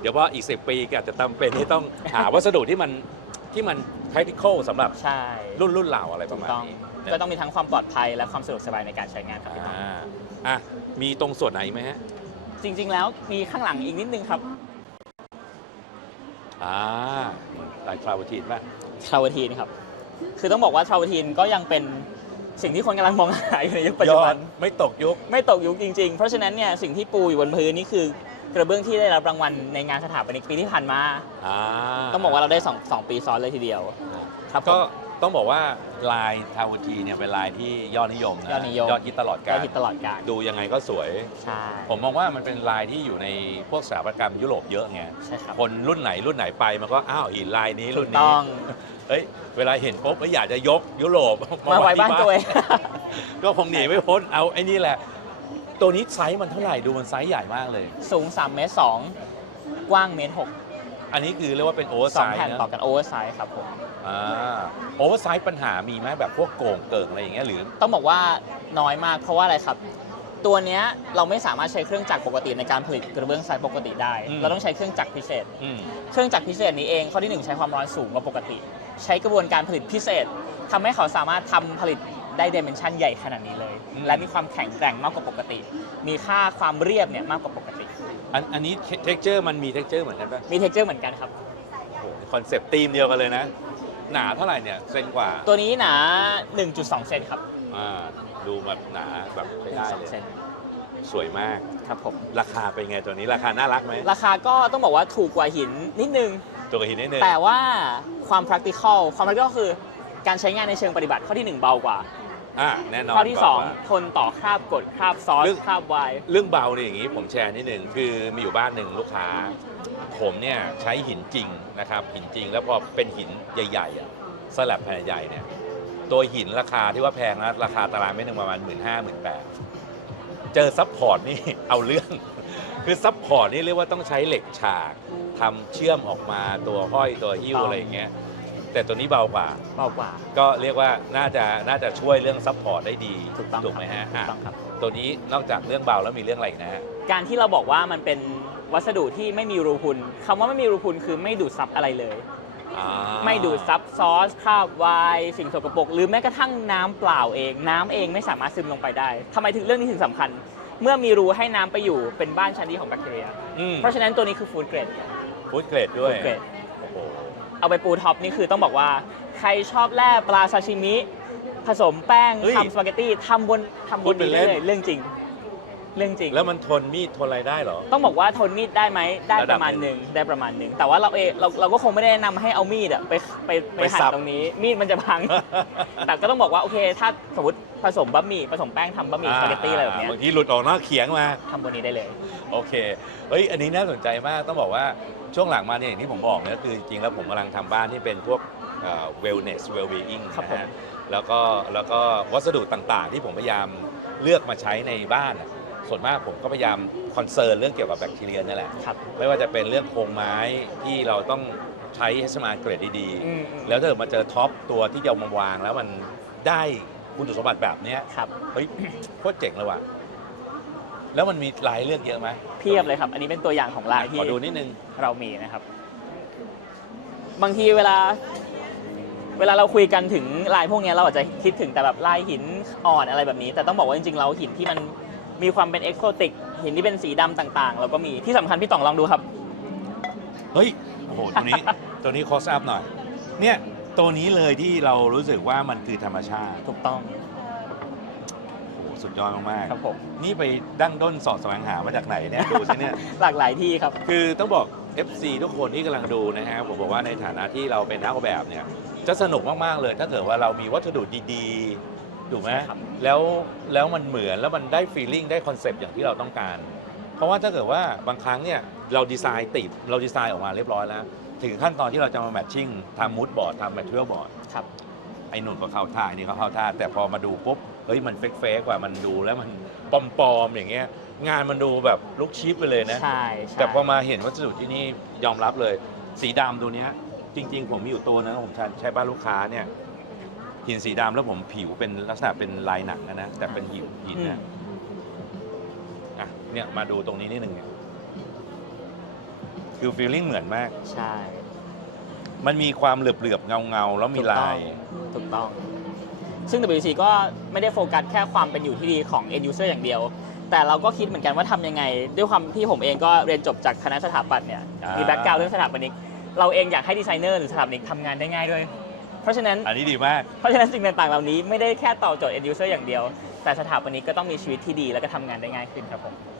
เดี๋ยวว่าอีกสิปีก็อาจจะจำเป็นที่ต้องหาวัสดุที่มันที่มัน practical สำหรับใช่รุ่นรุ่นเราอะไรปถูระกมาณต้องนี้ก็ต้องมีทั้งความปลอดภัยและความสะดวกสบายในการใช้งานครับพี่ต้องอ่าอะมีตรงส่วนไหนไหมฮะจริง ๆ แล้วมีข้างหลังอีกนิดนึงครับอ่าลายคลาวทีนป่ะทราวทีนครับ คือต้องบอกว่าทราวทีนก็ยังเป็นสิ่งที่คนกำลังมองหาอยู่ในยุคปัจจุบันยอดไม่ตกยุค ไม่ตกยุคจริง ๆ เพราะฉะนั้นเนี่ยสิ่งที่ปูอยู่บนพื้นนี่คือ กระเบื้องที่ได้รับรางวัลในงานสถาปนิกปีที่ผ่านมา อ่าต้องบอกว่าเราได้สองสองปีซ้อนเลยทีเดียว ครับก็ผมต้องบอกว่าลายทาวทีเนี่ยเป็นลายที่ยอดนิยมนะยอดนิยมยอดฮิตตลอดก็กาลฮิตตลอดกาลดูยังไงก็สวย ใช่ผมมองว่ามันเป็นลายที่อยู่ในพวกสถาปัตยกรรมยุโรปเยอะไงใช่ครับคนรุ่นไหนรุ่นไหนไปมันก็อ้าวหินลายนี้ถูรุ่กนต้นี้องเฮ้ยเวลาเห็นปุ๊บเอ้ยอยากจะยกยุโรปมาไว้บ้านตัวเอง ก็คงหนีไม่พ้นเอาไอ้นี่แหละ ตัวนี้ไซส์มันเท่าไหร่ดูมันไซส์ใหญ่มากเลย สูง3เมตร2กว้างเมตร6 อันนี้คือเรียกว่าเป็นโอเวอร์สไซองส์แผ่นนะต่อกันโอเวอร์ไซส์ครับผมอ่าโอเวอร์ไซส์ปัญหามีไหมแบบพวกโก่งเกิงอะไรอย่างเงี้ยหรือ ต้องบอกว่าน้อยมากเพราะว่าอะไรครับ ตัวเนี้ยเราไม่สามารถใช้เครื่องจักรปกติในการผลิตกระเบื้องไซส์ปกติได้เราต้องใช้เครื่องจักรพิเศษ อืม เครื่องจักรพิเศษนี้เองข้อที่หนึ่งใช้ความร้อนสูงกว่าปกติ ใช้กระบวนการผลิตพิเศษทำให้เขาสามารถทำผลิต ได้ดิเมนชันใหญ่ขนาดนี้เลย และมีความแข็งแกร่งมากกว่าปกติ มีค่าความเรียบเนี่ยมากกว่าปกติ อันอันนี้เท็กเจอร์มันมีเท็กเจอร์เหมือนกันป่ะมีเท็กเจอร์เหมือนกันครับโอ้โหคอนเซปต์ธีมเดียวกันเลยนะ หนาเท่าไหร่เนี่ยเซนกว่าตัวนี้หนา 1.2 เซนครับอ่าดูแบบหนาแบบใช้ได้เล1.2เซยนสวยมาก ครับผม ราคาเป็นไงตัวนี้ราคาน่ารักไหมราคาก็ต้องบอกว่าถูกกว่าหินนิดนึง ตัวกระหินนิดนึงแต่ว่าความ practical ความ practical คือการใช้งานในเชิงปฏิบัติข้อที่ 1 เบากว่า อ่าแน่นอนข้อที่เบากว่า 2 ทนต่อคราบกรดคราบซอสเรื่อง คราบไวน์ เรื่องเบาเนี่ยอย่างนี้ผมแชร์นิดนึงคือมีอยู่บ้านหนึ่งลูกค้า ผมเนี่ยใช้หินจริงนะครับหินจริงแล้วพอเป็นหินใหญ่ๆอะสลับแผ่นใหญ่เนี่ยตัวหินราคาที่ว่าแพงนะราคาตารางเมตรหนึ่งประมาณหมื่นห้าหมื่นแปดเจอซัพพอร์ตนี่ เอาเรื่อง คือซัพพอร์ตนี่เรียกว่าต้องใช้เหล็กฉากทำเชื่อมออกมาตัวห้อยตัวหิ้วอะไรอย่างเงี้ย แต่ตัวนี้เบากว่า เบากว่า ก็เรียกว่าน่าจะน่าจะช่วยเรื่องซัพพอร์ตได้ดีถูกต้องถูกไหมฮะถูอะกต้องครับ ตัวนี้นอกจากเรื่องเบาแล้วมีเรื่องอะไรอีกนะฮะ การที่เราบอกว่ามันเป็นวัสดุที่ไม่มีรูพุนคำว่าไม่มีรูพุนคือไม่ดูดซับอะไรเลย อ่าไม่ดูดซับซอสคราบไวน์สิ่งสกปรกหรือแม้กระทั่งน้ำเปล่าเอง น้ำเองไม่สามารถซึมลงไปได้ทำไมถึงเรื่องนี้ถึงสำคัญ เมื่อมีรูให้น้ำไปอยู่เป็นบ้านชั้นดีของแบคทีเรีย อืมเพราะฉะนั้นตัวนี้คือฟู้ดเกรดฟู้ดเกรดด้วย ฟู้ดเกรด โอ้โห เอาไปปูท็อปนี่คือต้องบอกว่า ใครชอบแร่ปลาซาชิมิ ผสมแป้งเฮ้ยทำสปาเกตตี้ทำบนทำบพูดนเป็นนี้ได้เล่น เลยเรื่องจริง เรื่องจริง แล้วมันทนมีดทนอะไรได้เหรอ ต้องบอกว่าทนมีดได้ไหมได้ระดับประมาณหนึ่งได้ประมาณหนึ่งแต่ว่าเราเองเราเราก็คงไม่ได้แนะนำให้เอามีดอะไปไปไปไปหั่นสับตรงนี้ มีดมันจะพัง แต่ก็ต้องบอกว่าโอเค ถ้าสมมติผสมบะหมี่ผสมแป้งทำบะหมี่สปาเกตตี้อะไรแบบเนี้ยบางทีหลุดออกนอกเขียงมาทำบนนี้ได้เลย โอเคเฮ้ยอันนี้น่าสนใจมากต้องบอกว่าช่วงหลังมาเนี่ยอย่างที่ผมบอกเนี่ยคือจริงๆแล้วผมกำลังทำบ้านที่เป็นพวกเอ่อ wellness well-being ครับนะผมฮะแล้วก็แล้วก็วัสดุต่างๆ ที่ผมพยายามเลือกมาใช้ในบ้านอะ ส่วนมากผมก็พยายามคอนเซิร์นเรื่องเกี่ยวกับแบคทีเรียนี่แหละ ครับ ไม่ว่าจะเป็นเรื่องโครงไม้ที่เราต้องใช้ให้สมาเกรดดีอืมอืม ๆ แล้วถ้าเกิดมาเจอท็อปตัวที่จะเอามาวางแล้วมันได้คุณสมบัติแบบเนี้ยครับ เฮ้ย โคตรเจ๋งเลยว่ะ แล้วมันมีลายเลือกเยอะไหมเพียบเลยครับ อันนี้เป็นตัวอย่างของลายขที่อดูนิดนึง เรามีนะครับ บางทีเวลา เวลาเราคุยกันถึงลายพวกเนี้ยเราอาจจะคิดถึงแต่แบบลายหินอ่อนอะไรแบบนี้ แต่ต้องบอกว่าจริงๆเราหินที่มัน มีความเป็นเอกโซติกหินที่เป็นสีดำต่างๆ เราก็มีที่สำคัญพี่ต่องลองดูครับ เฮ้ย โอ้โห ตัวนี้ ตัวนี้คอสอัพหน่อย เนี่ย ตัวนี้เลยที่เรารู้สึกว่ามันคือธรรมชาติ ถูกต้องโอ้โห สุดยอดมากครับผม ๆ นี่ไปดั้งด้นสอดแสวงหามาจากไหนเนี่ย ดูสิเนี่ย หลากหลายที่ครับ คือต้องบอก FC ทุกคนที่กำลังดูนะฮะ ผมบอกว่าในฐานะที่เราเป็นนักออกแบบเนี่ย จะสนุกมาก ๆ เลย ถ้าเกิดว่าเรามีวัสดุดีๆ ถูกไหมใช่ครับ แล้วแล้วมันเหมือนแล้วมันได้ฟีลลิ่งได้คอนเซปต์อย่างที่เราต้องการ เพราะว่าถ้าเกิดว่าบางครั้งเนี่ยเราดีไซน์ติดเราดีไซน์ออกมาเรียบร้อยแล้ว ถึงขั้นตอนที่เราจะมาแมทชิ่งทำมูดบอร์ดทำแมทเทียลบอร์ดครับ ไอ้หนุ่นก็เข้าท่าไอ้นี่ก็เข้าท่า แต่พอมาดูปุ๊บเฮ้ยมันเฟกเฟกว่ามันดูแล้วมันปลอมๆอย่างเงี้ยงานมันดูแบบลุกชิปไปเลยนะ ใช่ใช่แต่พอมาเห็นวัสดุที่นี่ยอมรับเลย สีดำตัวเนี้ยจริง ๆ ผมมีอยู่ตัวนึงผมใช้ใช้บ้านลูกค้าเนี่ย หินสีดำแล้วผมผิวเป็นลักษณะเป็นลายหนังอะนะแต่เป็นหินหินอืมนะอะเนี่ยมาดูตรงนี้นิดนึงเนี่ยคือฟีลลิ่งเหมือนมาก ใช่มันมีความเหลือบๆเงาเงาๆแล้วมีลาย ถูกต้อง ซึ่ง WC ก็ไม่ได้โฟกัสแค่ความเป็นอยู่ที่ดีของ end user อย่างเดียว แต่เราก็คิดเหมือนกันว่าทำยังไง ด้วยความที่ผมเองก็เรียนจบจากคณะสถาปัตย์เนี่ยอ่ามีมีแบ็กกราวด์เรื่องสถาปนิก เราเองอยากให้ดีไซเนอร์หรือสถาปนิกทำงานได้ง่ายด้วย เพราะฉะนั้นอันนี้ดีมาก เพราะฉะนั้นสิ่งต่างๆเหล่านี้ไม่ได้แค่ตอบโจทย์ end user อย่างเดียว แต่สถาปนิกก็ต้องมีชีวิตที่ดีแล้วก็ทำงานได้ง่ายขึ้นครับผม